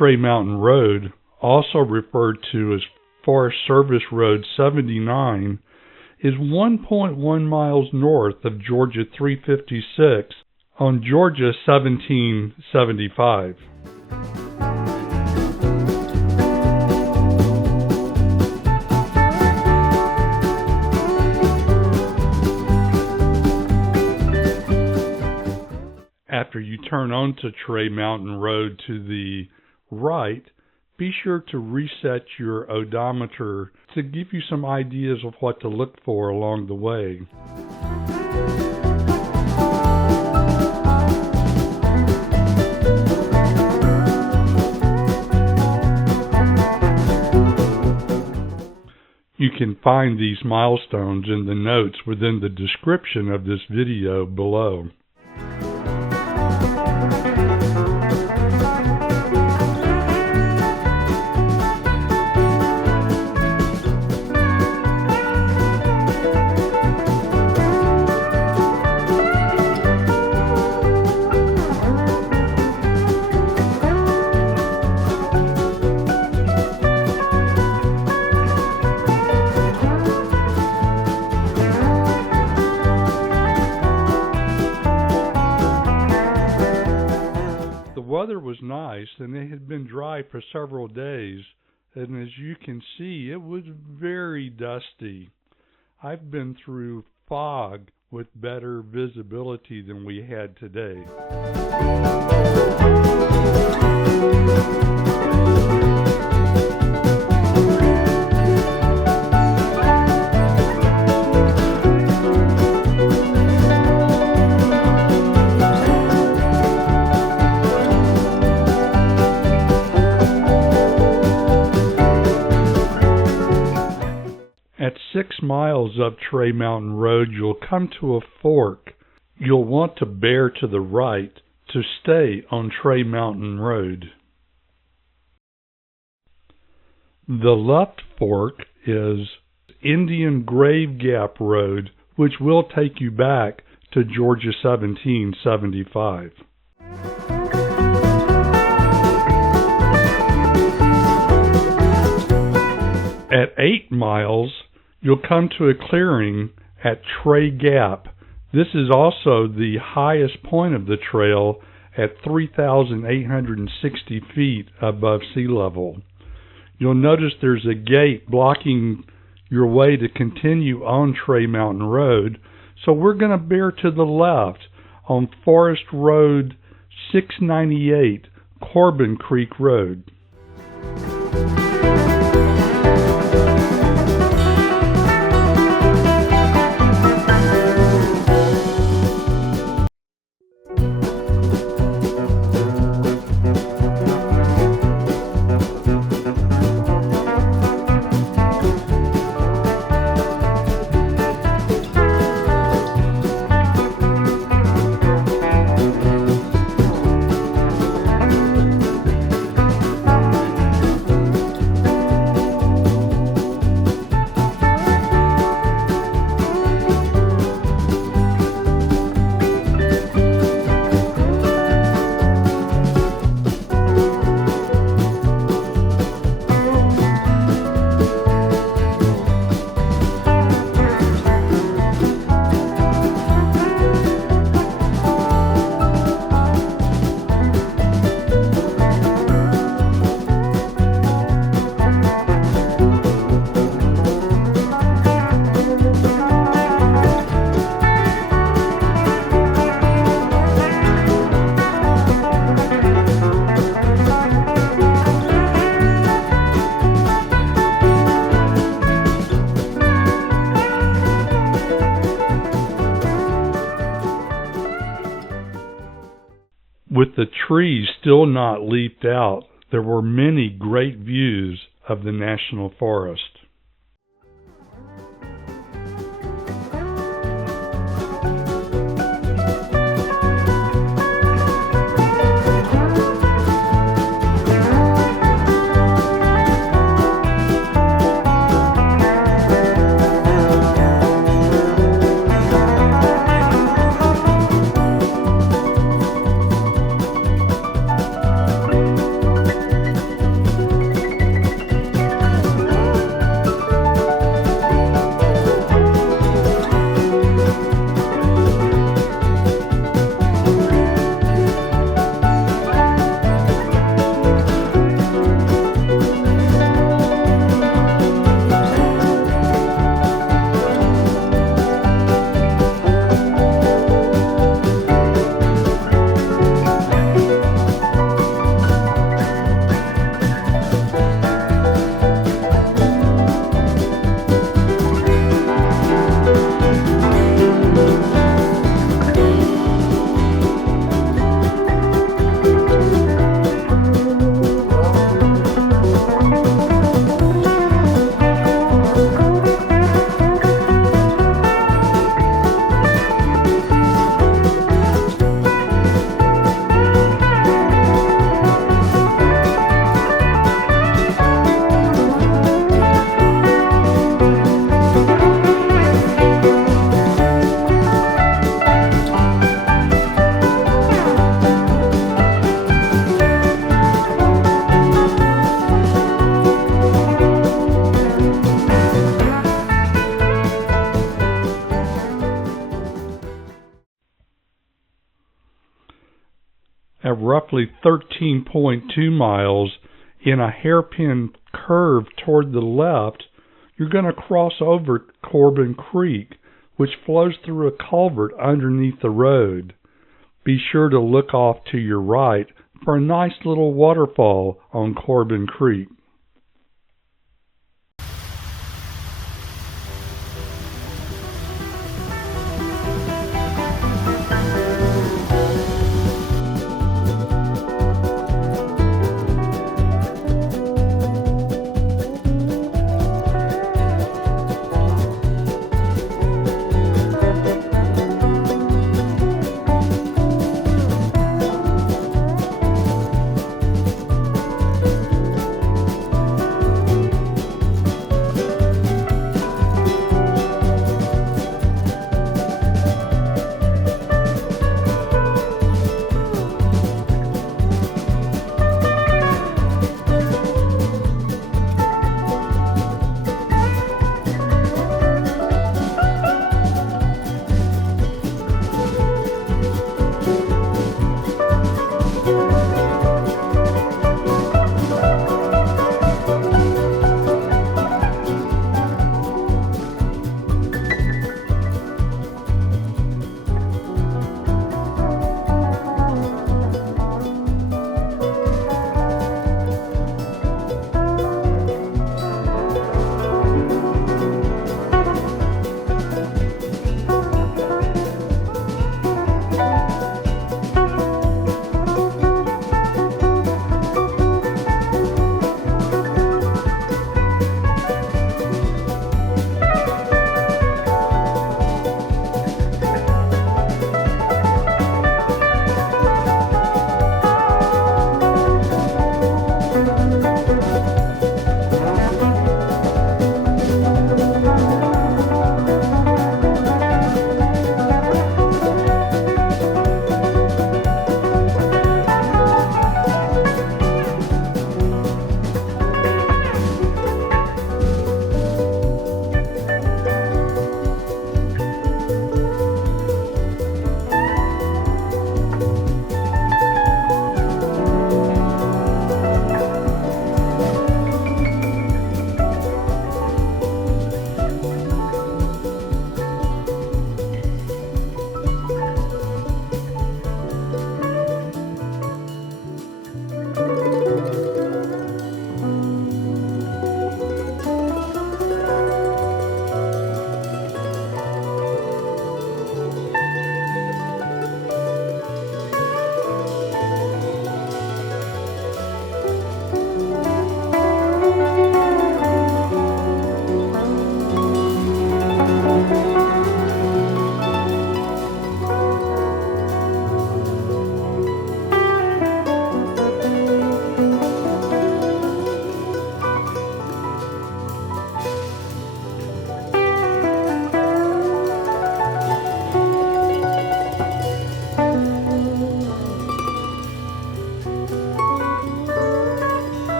Trey Mountain Road, also referred to as Forest Service Road 79, is 1.1 miles north of Georgia 356 on Georgia 1775. After you turn onto Trey Mountain Road to the right, be sure to reset your odometer to give you some ideas of what to look for along the way. You can find these milestones in the notes within the description of this video below. The weather was nice and it had been dry for several days, and as you can see, it was very dusty. I've been through fog with better visibility than we had today. At 6 miles up Trey Mountain Road, you'll come to a fork. You'll want to bear to the right to stay on Trey Mountain Road. The left fork is Indian Grave Gap Road, which will take you back to Georgia 1775. At 8 miles, you'll come to a clearing at Trey Gap. This is also the highest point of the trail at 3,860 feet above sea level. You'll notice there's a gate blocking your way to continue on Trey Mountain Road, so we're going to bear to the left on Forest Road 698, Corbin Creek Road. With the trees still not leafed out, there were many great views of the National Forest. At roughly 13.2 miles, in a hairpin curve toward the left, you're going to cross over Corbin Creek, which flows through a culvert underneath the road. Be sure to look off to your right for a nice little waterfall on Corbin Creek.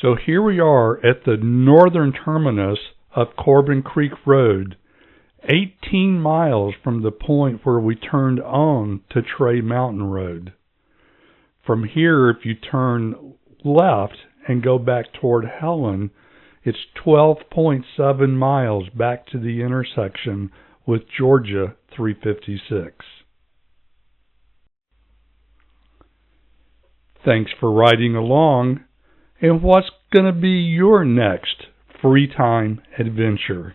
So here we are at the northern terminus of Corbin Creek Road, 18 miles from the point where we turned on to Trey Mountain Road. From here, if you turn left and go back toward Helen, it's 12.7 miles back to the intersection with Georgia 356. Thanks for riding along, and what's going to be your next free time adventure?